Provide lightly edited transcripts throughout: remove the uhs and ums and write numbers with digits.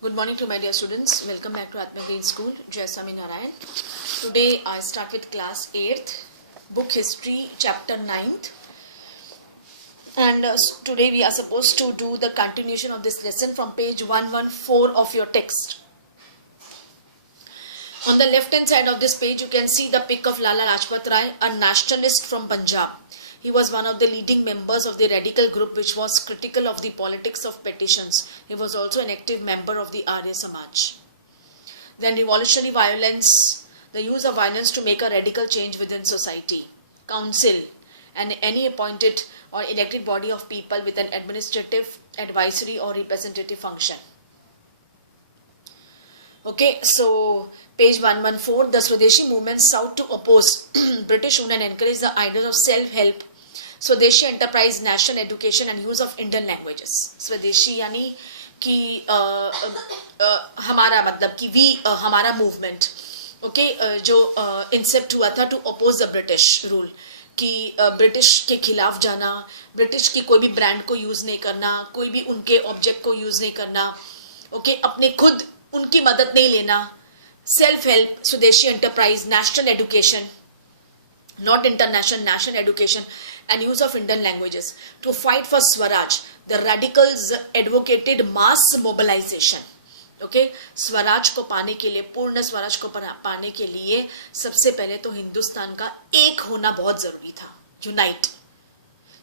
Good morning to my dear students. Welcome back to Atma Green School, Jai Swami Narayan. Today I start with class 8th, book history, chapter 9th. And today we are supposed to do the continuation of this lesson from page 114 of your text. On the left hand side of this page, you can see the pic of Lala Lajpat Rai, a nationalist from Punjab. He was one of the leading members of the radical group which was critical of the politics of petitions. He was also an active member of the Arya Samaj. Then revolutionary violence, the use of violence to make a radical change within society. Council, and any appointed or elected body of people with an administrative, advisory or representative function. Okay, so page 114, the Swadeshi movement sought to oppose British rule and encourage the ideas of self-help, Swadeshi enterprise, national education and use of Indian languages. Swadeshi यानी कि हमारा मतलब कि हमारा movement जो incept हुआ था to oppose the British rule कि ब्रिटिश के खिलाफ जाना, ब्रिटिश की कोई भी ब्रांड को यूज़ नहीं करना, कोई भी उनके ऑब्जेक्ट को यूज़ नहीं करना, अपने खुद उनकी मदद नहीं लेना, सेल्फ हेल्प, स्वदेशी enterprise, national education, not international, national education and use of Indian languages. To fight for Swaraj, the radicals advocated mass mobilization. Swaraj को पाने के लिए, पूर्ण स्वराज को पाने के लिए सबसे पहले तो हिंदुस्तान का एक होना बहुत जरूरी था, यूनाइट.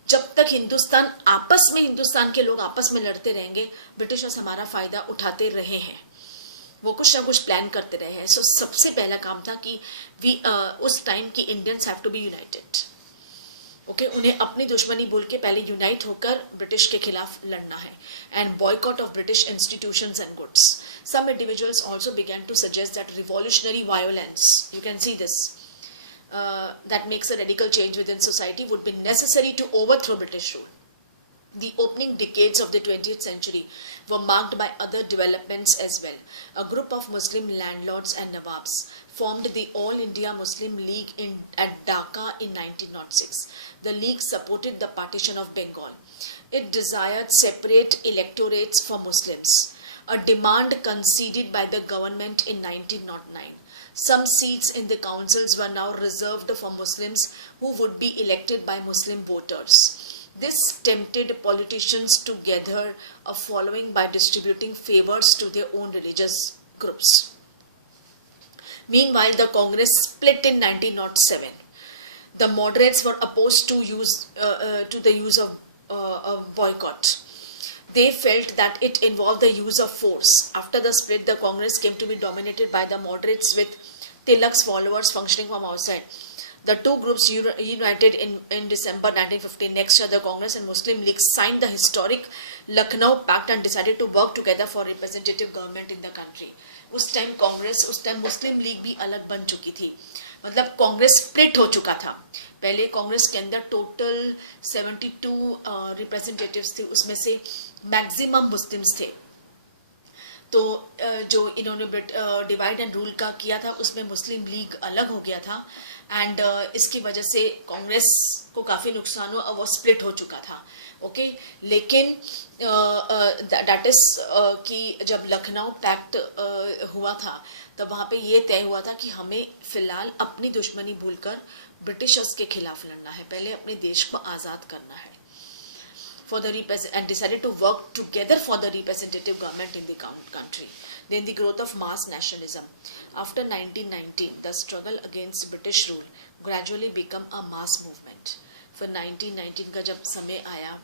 जब तक हिंदुस्तान के लोग आपस में लड़ते रहेंगे, ब्रिटिशर्स हमारा फायदा उठाते रहे हैं, वो कुछ ना कुछ प्लान करते रहे हैं. सो सबसे पहला काम था कि उस टाइम की Indians have to be united. उन्हें अपनी दुश्मनी भूल के पहले यूनाइट होकर ब्रिटिश के खिलाफ लड़ना है. And boycott of British institutions and goods. Some individuals also began to suggest that revolutionary violence, you can see this, that makes a radical change within society would be necessary to overthrow British rule. The opening decades of the 20th century were marked by other developments as well. A group of Muslim landlords and Nawabs formed the All India Muslim League at Dhaka in 1906. The league supported the partition of Bengal. It desired separate electorates for Muslims, a demand conceded by the government in 1909. Some seats in the councils were now reserved for Muslims who would be elected by Muslim voters. This tempted politicians to gather a following by distributing favors to their own religious groups. Meanwhile, the Congress split in 1907. The moderates were opposed to the use of boycott. They felt that it involved the use of force. After the split, the Congress came to be dominated by the moderates with Tilak's followers functioning from outside. The two groups united in December 1915. Next year, the Congress and Muslim League signed the historic Lucknow Pact and decided to work together for representative government in the country. उस time Congress, उस time मुस्लिम league भी अलग बन चुकी थी, मतलब Congress split हो चुका था. पहले कांग्रेस के अंदर टोटल 72 रिप्रेजेंटेटिव्स थे, उसमें से मैक्सिमम मुस्लिम्स थे. तो जो इन्होंने डिवाइड एंड रूल का किया था, उसमें मुस्लिम लीग अलग हो गया था. एंड इसकी वजह से कांग्रेस को काफ़ी नुकसान हुआ, वो स्प्लिट हो चुका था. लेकिन दैट इज कि जब लखनऊ पैक्ट हुआ था, तब वहाँ पे ये तय हुआ था कि हमें फिलहाल अपनी दुश्मनी भूलकर ब्रिटिशर्स के खिलाफ लड़ना है, पहले अपने देश को आज़ाद करना है. And decided to work together for the representative government in the country. Then the growth of mass nationalism. After 1919, the struggle against British rule gradually became a mass movement. फिर 1919 का जब समय आया,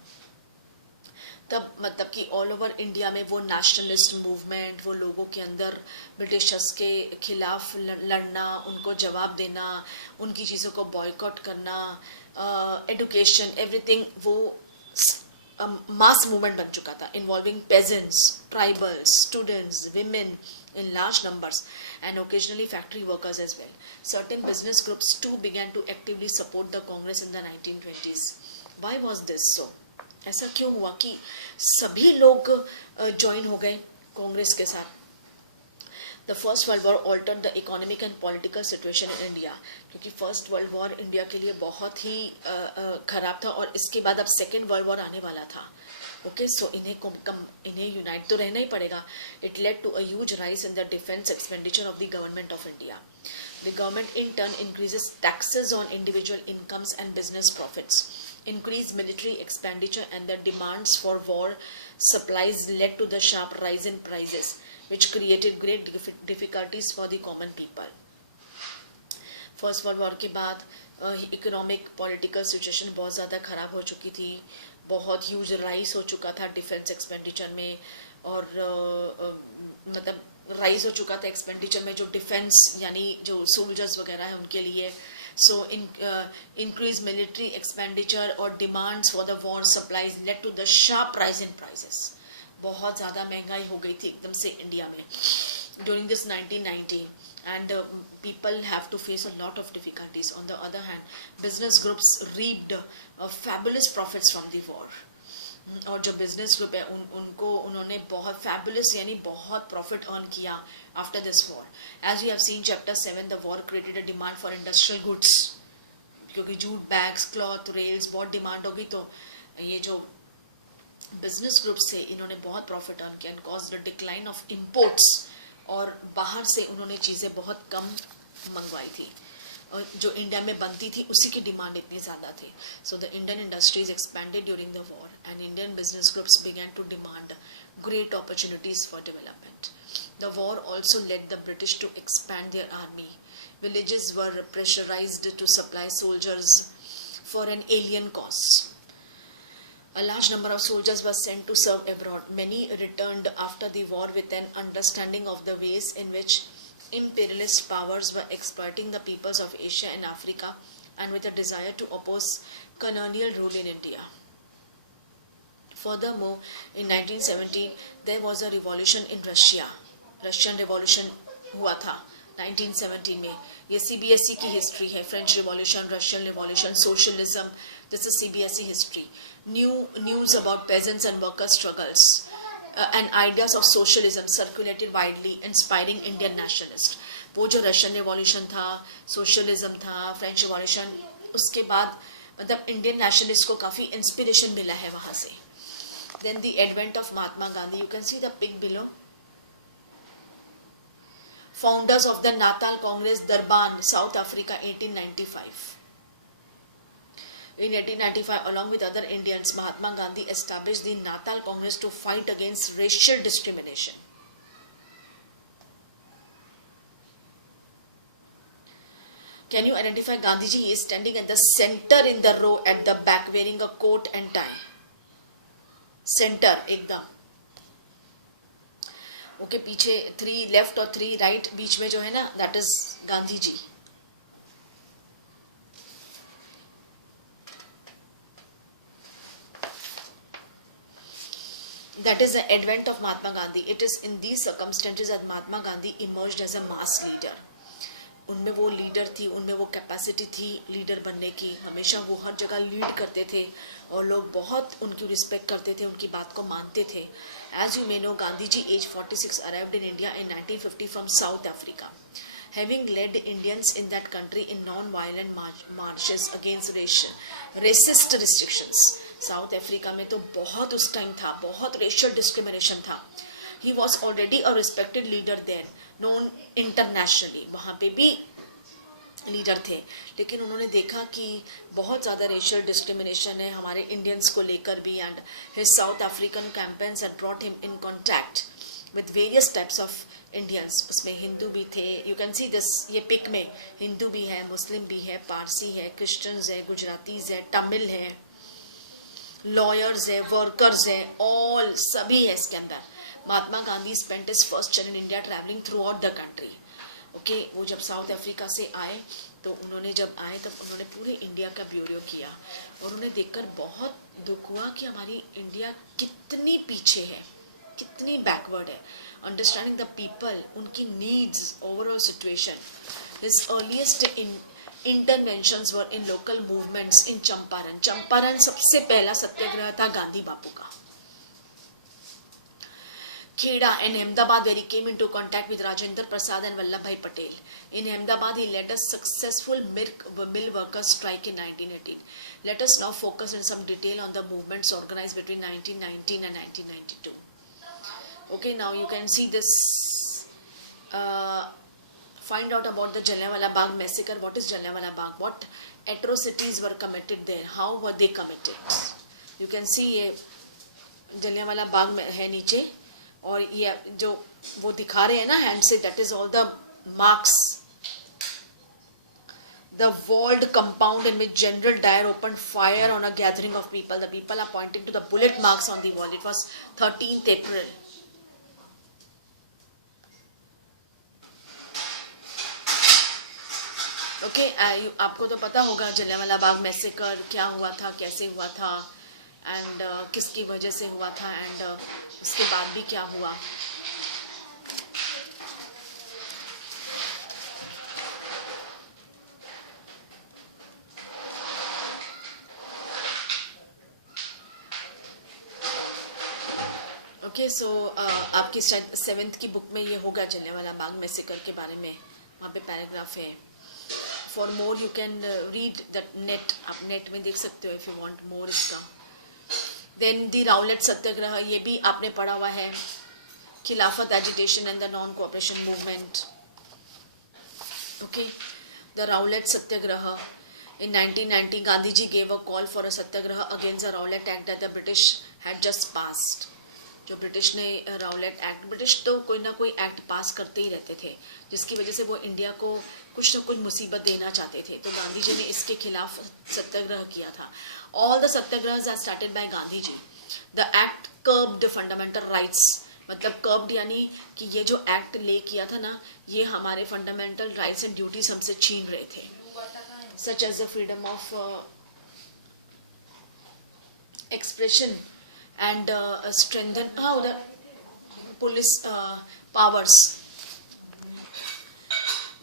तब मतलब कि ऑल ओवर इंडिया में वो नेशनलिस्ट मूवमेंट, वो लोगों के अंदर ब्रिटिशर्स के खिलाफ लड़ना, उनको जवाब देना, उनकी चीज़ों को बॉयकॉट करना, एजुकेशन, एवरीथिंग, वो mass movement बन चुका था, involving peasants, tribals, students, women in large numbers and occasionally factory workers as well. Certain business groups too began to actively support the Congress in the 1920s. Why was this so? ऐसा क्यों हुआ कि सभी लोग join हो गए कांग्रेस के साथ? The First World War altered the economic and political situation in India, क्योंकि फर्स्ट वर्ल्ड वॉर इंडिया के लिए बहुत ही खराब था, और इसके बाद अब सेकेंड वर्ल्ड वॉर आने वाला था. ओके, सो इन्हें यूनाइट तो रहना ही पड़ेगा. It led to a huge rise in the defence expenditure of the government of India. The government in turn increases taxes on individual incomes and business profits. Increased military expenditure and the demands for war supplies led to the sharp rise in prices, which created great difficulties for the common people. First world war के बाद economic political situation बहुत ज़्यादा ख़राब हो चुकी थी. बहुत huge rise हो चुका था डिफेंस एक्सपेंडिचर में, और मतलब राइज हो चुका था एक्सपेंडिचर में जो डिफेंस यानी जो सोल्जर्स वगैरह है उनके लिए. सो इंक्रीज मिलिट्री एक्सपेंडिचर और demands for the war supplies led to the sharp rise in prices. बहुत ज़्यादा महंगाई हो गई थी एकदम से इंडिया में during this 1990, and people have to face a lot of difficulties. On the other hand, business groups reaped fabulous profits from the war. और जो बिजनेस ग्रुप है उन्होंने बहुत फैबुलस यानी बहुत प्रॉफिट अर्न किया after this war. As we have seen chapter 7, the war created a demand for industrial goods, क्योंकि jute bags, cloth, rails बहुत डिमांड होगी. तो ये जो बिजनेस ग्रुप्स थे इन्होंने बहुत प्रॉफिट अर्न किया and cause the decline of imports. और बाहर से उन्होंने चीज़ें बहुत कम मंगवाई थी, और जो इंडिया में बनती थी उसी की डिमांड इतनी ज़्यादा थी. So the Indian industries expanded during the war and Indian business groups began to demand great opportunities for development. The war also led the British to expand their army. Villages were pressurized to supply soldiers for an alien cause. A large number of soldiers were sent to serve abroad. Many returned after the war with an understanding of the ways in which imperialist powers were exploiting the peoples of Asia and Africa, and with a desire to oppose colonial rule in India. Furthermore, in 1917 there was a revolution in Russia. Russian revolution हुआ था 1917 में. ये CBSE की history है. French revolution, Russian revolution, socialism, this is CBSE history. News about peasants and workers' struggles and ideas of socialism circulated widely, inspiring Indian nationalists. वो जो Russian revolution था, socialism था, फ्रेंच रिवॉल्यूशन, उसके बाद मतलब Indian nationalist को काफ़ी inspiration मिला है वहाँ से. Then the advent of Mahatma Gandhi, you can see the pic below. Founders of the Natal Congress, Durban, South Africa, 1895. In 1895, along with other Indians, Mahatma Gandhi established the Natal Congress to fight against racial discrimination. Can you identify Gandhiji? He is standing at the center in the row at the back, wearing a coat and tie. Centre एकदम. Okay, पीछे 3 left और 3 right, बीच में जो है ना, that is Gandhi ji. That is the advent of Mahatma Gandhi. It is in these circumstances that Mahatma Gandhi emerged as a mass leader. उनमें वो leader थी, उनमें वो कैपेसिटी थी लीडर बनने की. हमेशा वो हर जगह लीड करते थे और लोग बहुत उनकी रिस्पेक्ट करते थे, उनकी बात को मानते थे. As you may know, Gandhi ji as 46 arrived in India in 1950 from South Africa, having led Indians in that country in non violent marches against racist restrictions. South Africa में तो बहुत उस टाइम था, बहुत रेशियल डिस्क्रिमिनेशन था. He was already a respected leader there, known internationally. वहाँ पे भी लीडर थे, लेकिन उन्होंने देखा कि बहुत ज़्यादा रेशियल डिस्क्रिमिनेशन है हमारे इंडियंस को लेकर भी. And his south African campaigns had brought him in contact with various types of Indians. उसमें हिंदू भी थे. यू कैन सी दिस, ये पिक में हिंदू भी है, मुस्लिम भी है, पारसी है, क्रिश्चियंस है, गुजरातीज है, तमिल है, लॉयर्स है, वर्कर्स है, ऑल सभी है इसके अंदर. Mahatma Gandhi spent his first year in India travelling throughout the country. Okay, वो जब साउथ अफ्रीका से आए तो उन्होंने तब उन्होंने पूरे इंडिया का ब्यूरो किया और उन्हें देखकर बहुत दुख हुआ कि हमारी इंडिया कितनी पीछे है, कितनी बैकवर्ड है. अंडरस्टैंडिंग द पीपल, उनकी needs, overall situation. His earliest interventions वर इन लोकल मूवमेंट्स इन चंपारण. चंपारण सबसे पहला सत्याग्रह था गांधी बापू का. Kheda and Ahmedabad, where he came into contact with Rajendra Prasad and Vallabhbhai Patel. In Ahmedabad, he led a successful mill workers' strike in 1918. Let us now focus in some detail on the movements organized between 1919 and 1992. Okay, now you can see this. Find out about the Jallianwala Bagh massacre. What is Jallianwala Bagh? What atrocities were committed there? How were they committed? You can see ये जलियांवाला बाग में है नीचे, और ये जो वो दिखा रहे हैं ना हैंड से, that is all the marks. The walled compound in which General Dyer opened fire on a gathering of people. The people are pointing to the bullet marks on the wall. It was 13th April. Okay आपको तो पता होगा Jallianwala Bagh massacre क्या हुआ था, कैसे हुआ था, एंड किसकी वजह से हुआ था, एंड उसके बाद भी क्या हुआ. ओके सो आपकी शायद 7th की बुक में ये होगा जलियांवाला बाग मैसेकर के बारे में, वहाँ पे पैराग्राफ है. For more you can read that net, आप नेट में देख सकते हो if you want more इसका. Then the Rowlatt सत्याग्रह, ये भी आपने पढ़ा हुआ है. खिलाफत agitation and the non-cooperation movement. Okay, the Rowlatt satyagraha in 1990, Gandhi ji gave a call for a satyagraha against the Rowlatt Act that the British had just passed. जो British ने Rowlatt act, British तो कोई ना कोई act पास करते ही रहते थे जिसकी वजह से वो इंडिया को कुछ ना कुछ मुसीबत देना चाहते थे. तो गांधी जी ने इसके खिलाफ सत्याग्रह किया था. All the satyagrahas are started by Gandhi ji. The act curbed fundamental rights, मतलब कर्ब्ड यानी कि ये जो एक्ट ले किया था ना, ये हमारे फंडामेंटल राइट्स एंड ड्यूटीज हमसे छीन रहे थे, such as the freedom of expression and strengthen the police powers.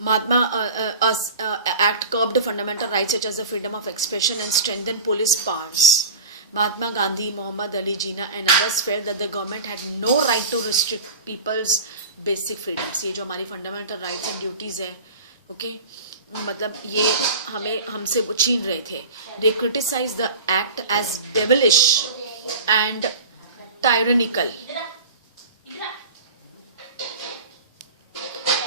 Mahatma Act curbed fundamental rights such as the freedom of expression and strengthened police powers. Mahatma Gandhi, Muhammad Ali Jinnah and others felt that the government had no right to restrict people's basic freedoms. ये जो हमारी fundamental rights and duties है, okay, मतलब ये हमसे छीन रहे थे. They criticized the act as devilish and tyrannical.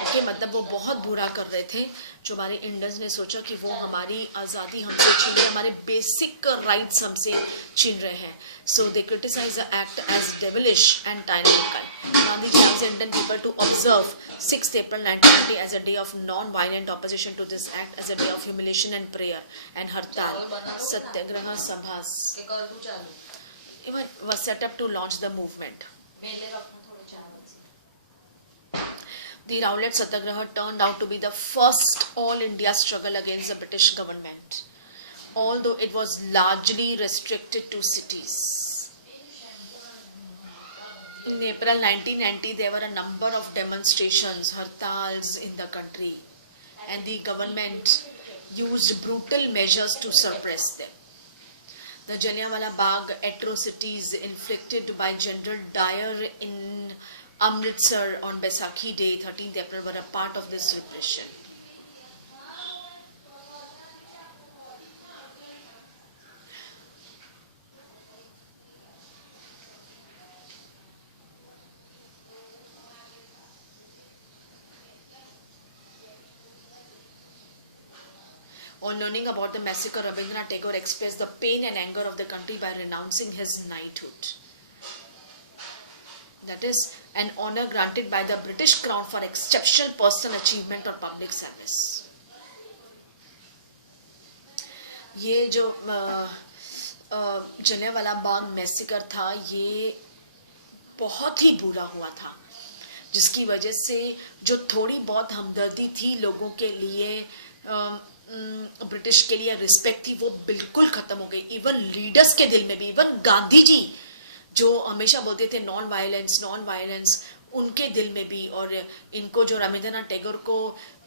Okay, मतलब वो बहुत बुरा कर रहे थे. जो हमारे इंडियंस ने सोचा कि वो हमारी आज़ादी हमसे छीन रहे, हमारे बेसिक राइट्स हमसे छीन रहे हैं. So they criticize the act as devilish and tyrannical. Gandhi ji asked Indian people to observe 6th April 1990 as a day of non-violent opposition to this act, as a day of humiliation and prayer and hartal. Satyagraha Sabhas was set up to launch the movement. The Rowlatt Satyagraha turned out to be the first all-India struggle against the British government, although it was largely restricted to cities. In April 1990, there were a number of demonstrations, hartals in the country, and the government used brutal measures to suppress them. The Jallianwala Bagh atrocities inflicted by General Dyer in Amritsar on Baisakhi Day, 13th April, were a part of this repression. On learning about the massacre, Rabindranath Tagore expressed the pain and anger of the country by renouncing his knighthood. That is an honor granted by the British Crown for exceptional personal achievement or public service. ये जो Jallianwala Bagh massacre था, ये बहुत ही बुरा हुआ था, जिसकी वजह से जो थोड़ी बहुत हमदर्दी थी लोगों के लिए, ब्रिटिश के लिए रिस्पेक्ट थी, वो बिल्कुल खत्म हो गई. इवन लीडर्स के दिल में भी, इवन गांधी जी जो हमेशा बोलते थे नॉन वायलेंस, उनके दिल में भी. और इनको जो रविंद्रनाथ टैगोर को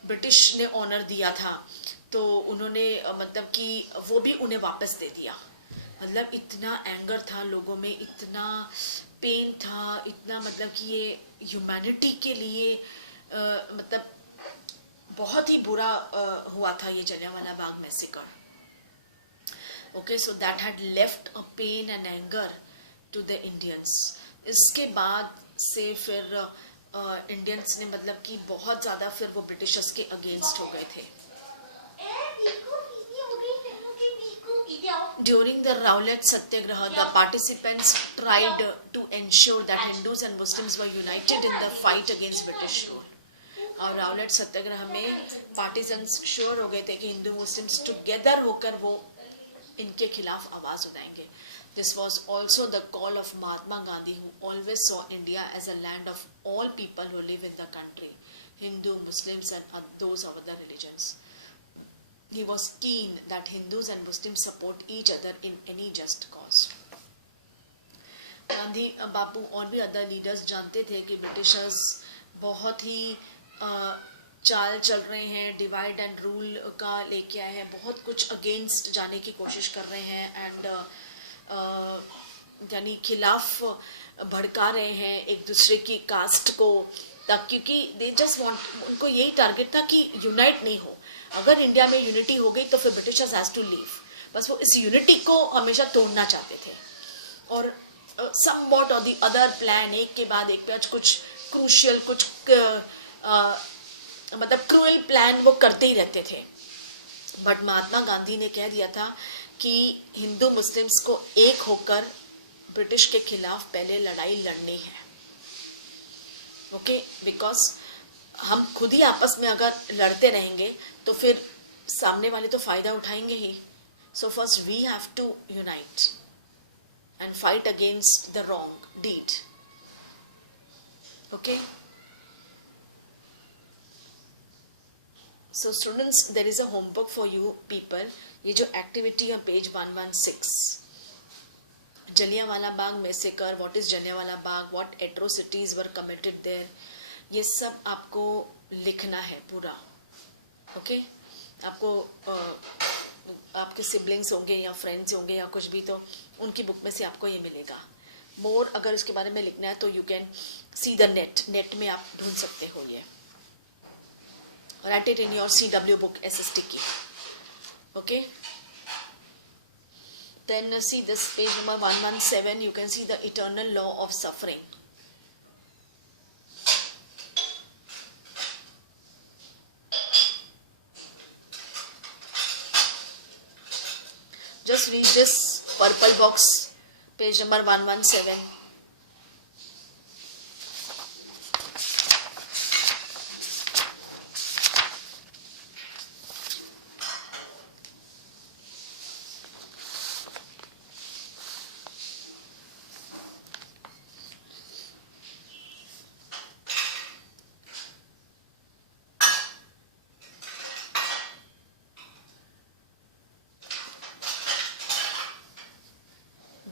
ब्रिटिश ने ऑनर दिया था, तो उन्होंने मतलब कि वो भी उन्हें वापस दे दिया. मतलब इतना एंगर था लोगों में, इतना पेन था, इतना मतलब कि ये ह्यूमैनिटी के लिए मतलब बहुत ही बुरा हुआ था ये Jallianwala Bagh massacre. Okay, so that had left a pain and anger to the Indians. इसके बाद से फिर इंडियंस ने मतलब कि बहुत ज़्यादा फिर वो ब्रिटिशर्स के अगेंस्ट हो गए थे. During the Rowlatt Satyagraha, the participants tried to ensure that Hindus and Muslims were united in the fight against British rule. और रावलेट सत्याग्रह में पार्टिजन्स श्योर हो गए थे कि हिंदू मुस्लिम्स टुगेदर होकर वो इनके खिलाफ आवाज उठाएंगे. This was also the call of Mahatma Gandhi, who always saw India as a land of all people who live in the country, Hindu, Muslims and those of other religions. He was keen that Hindus and Muslims support each other in any just cause. Gandhi बापू और भी other leaders जानते थे कि Britishers बहुत ही चाल चल रहे हैं, डिवाइड एंड रूल का लेके आए हैं, बहुत कुछ अगेंस्ट जाने की कोशिश कर रहे हैं एंड यानी खिलाफ भड़का रहे हैं एक दूसरे की कास्ट को, तक क्योंकि दे जस्ट वांट, उनको यही टारगेट था कि यूनाइट नहीं हो. अगर इंडिया में यूनिटी हो गई तो फिर ब्रिटिशर्स हैज टू लीव. बस वो इस यूनिटी को हमेशा तोड़ना चाहते थे और समवॉट और द अदर प्लान एक के बाद एक पे आज कुछ क्रूशियल, कुछ मतलब क्रूएल प्लान वो करते ही रहते थे. बट महात्मा गांधी ने कह दिया था कि हिंदू मुस्लिम्स को एक होकर ब्रिटिश के खिलाफ पहले लड़ाई लड़नी है. ओके, बिकॉज हम खुद ही आपस में अगर लड़ते रहेंगे तो फिर सामने वाले तो फायदा उठाएंगे ही. So first we have to unite and fight against the wrong deed. Okay, so students, there is a homework for you people. ये जो एक्टिविटी है page 116, Jallianwala Bagh massacre, what is Jallianwala Bagh, what atrocities were committed there, ये सब आपको लिखना है पूरा. Okay, आपको आपके सिबलिंग्स होंगे या फ्रेंड्स होंगे या कुछ भी, तो उनकी बुक में से आपको ये मिलेगा. मोर अगर इसके बारे में लिखना है तो you can see the net में आप ढूंढ सकते हो. ये right it in your CW book SST की. Okay, then see this page number 117. You can see the eternal law of suffering. Just read this purple box, page number 117.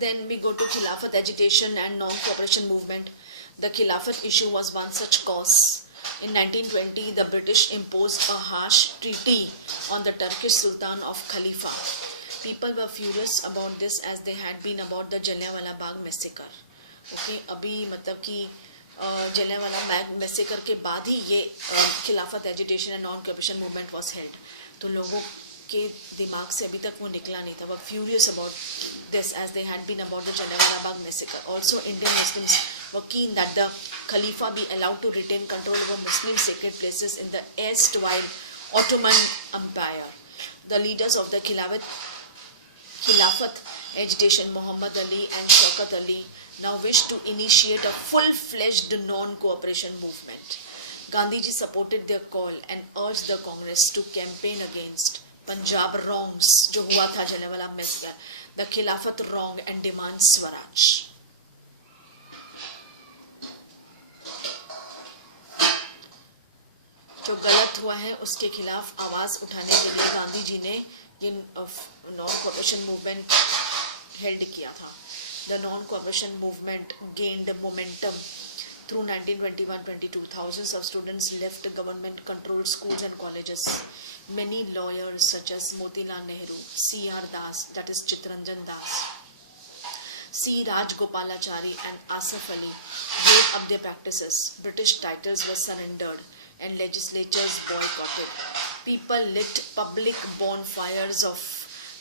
Then we go to Khilafat agitation and non-cooperation movement. The Khilafat issue was one such cause. In 1920, the British imposed a harsh treaty on the Turkish Sultan of Khalifa. People were furious about this as they had been about the Jallianwala Bagh massacre. Okay, अभी मतलब कि Jallianwala Bagh massacre के बाद ही ये खिलाफत agitation and non cooperation movement was held. तो लोगों के दिमाग से अभी तक वो निकला नहीं था. वो furious about this as they had been about the Jallianwala Bagh massacre. Also Indian Muslims were keen that the Khalifa be allowed to retain control over Muslim sacred places in the erstwhile Ottoman Empire. The leaders of the Khilafat agitation, Muhammad Ali and Shaukat Ali, now wished to initiate a full-fledged non-cooperation movement. Gandhiji supported their call and urged the Congress to campaign against Punjab wrongs, जो हुआ था Jallianwala massacre, the Khilafat wrong and demand Swaraj. जो गलत हुआ है उसके खिलाफ आवाज उठाने के लिए गांधी जी ने ये नॉन कोऑपरेशन मूवमेंट हेल्ड किया था. The non-cooperation movement gained momentum Through 1921-22, thousands of students left government-controlled schools and colleges. Many lawyers such as Motilal Nehru, C.R. Das, that is Chitranjan Das, C. Rajgopalachari and Asaf Ali gave up their practices. British titles were surrendered and legislatures boycotted. People lit public bonfires of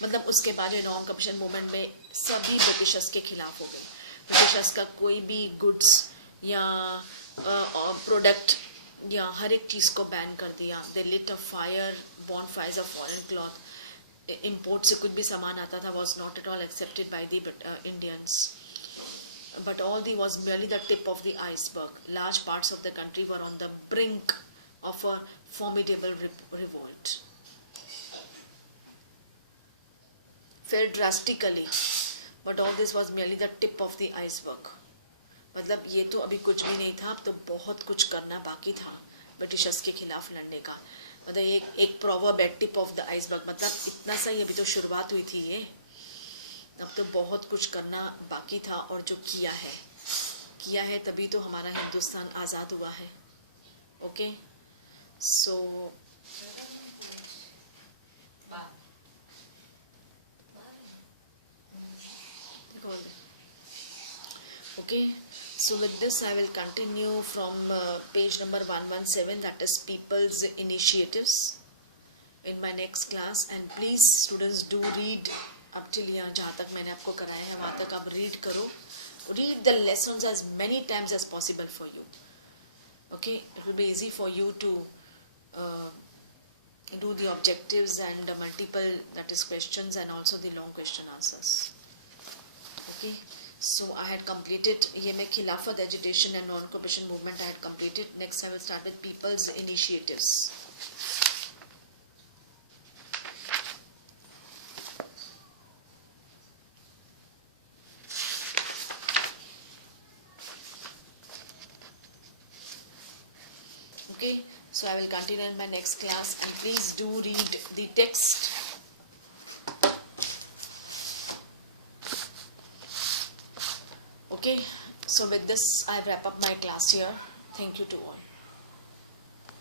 मतलब उसके बाद जो non commission movement में सभी Britishers के खिलाफ हो गए. ब्रिटिशर्स का कोई भी गुड्स या प्रोडक्ट या हर एक चीज़ को बैन कर दिया. They lit a fire bonfires of foreign cloth. Import से कुछ भी सामान आता था was not at all accepted by the Indians. But all the was merely the tip of the iceberg. Large parts of the country were on the brink of a formidable revolt. Fell drastically, but all this was merely the tip of the iceberg. मतलब ये तो अभी कुछ भी नहीं था, अब तो बहुत कुछ करना बाकी था ब्रिटिशर्स के खिलाफ लड़ने का. मतलब एक प्रॉवर्ब है, टिप ऑफ द आइसबर्ग, मतलब इतना सा ही अभी तो शुरुआत हुई थी ये, अब तो बहुत कुछ करना बाकी था. और जो किया है तभी तो हमारा हिंदुस्तान आज़ाद हुआ है. Okay, so okay, so with this I will continue from page number 117, that is people's initiatives, in my next class. And please students do read up till यहाँ जहाँ तक मैंने आपको कराया है वहाँ तक आप read करो. Read the lessons as many times as possible for you. Okay, it will be easy for you to do the objectives and multiple, that is questions, and also the long question answers. Okay, so I had completed ये मैं खिलाफत agitation and non-cooperation movement I had completed. Next I will start with people's initiatives. Okay, so I will continue in my next class, and please do read the text. Okay, so with this I wrap up my class here. Thank you to all.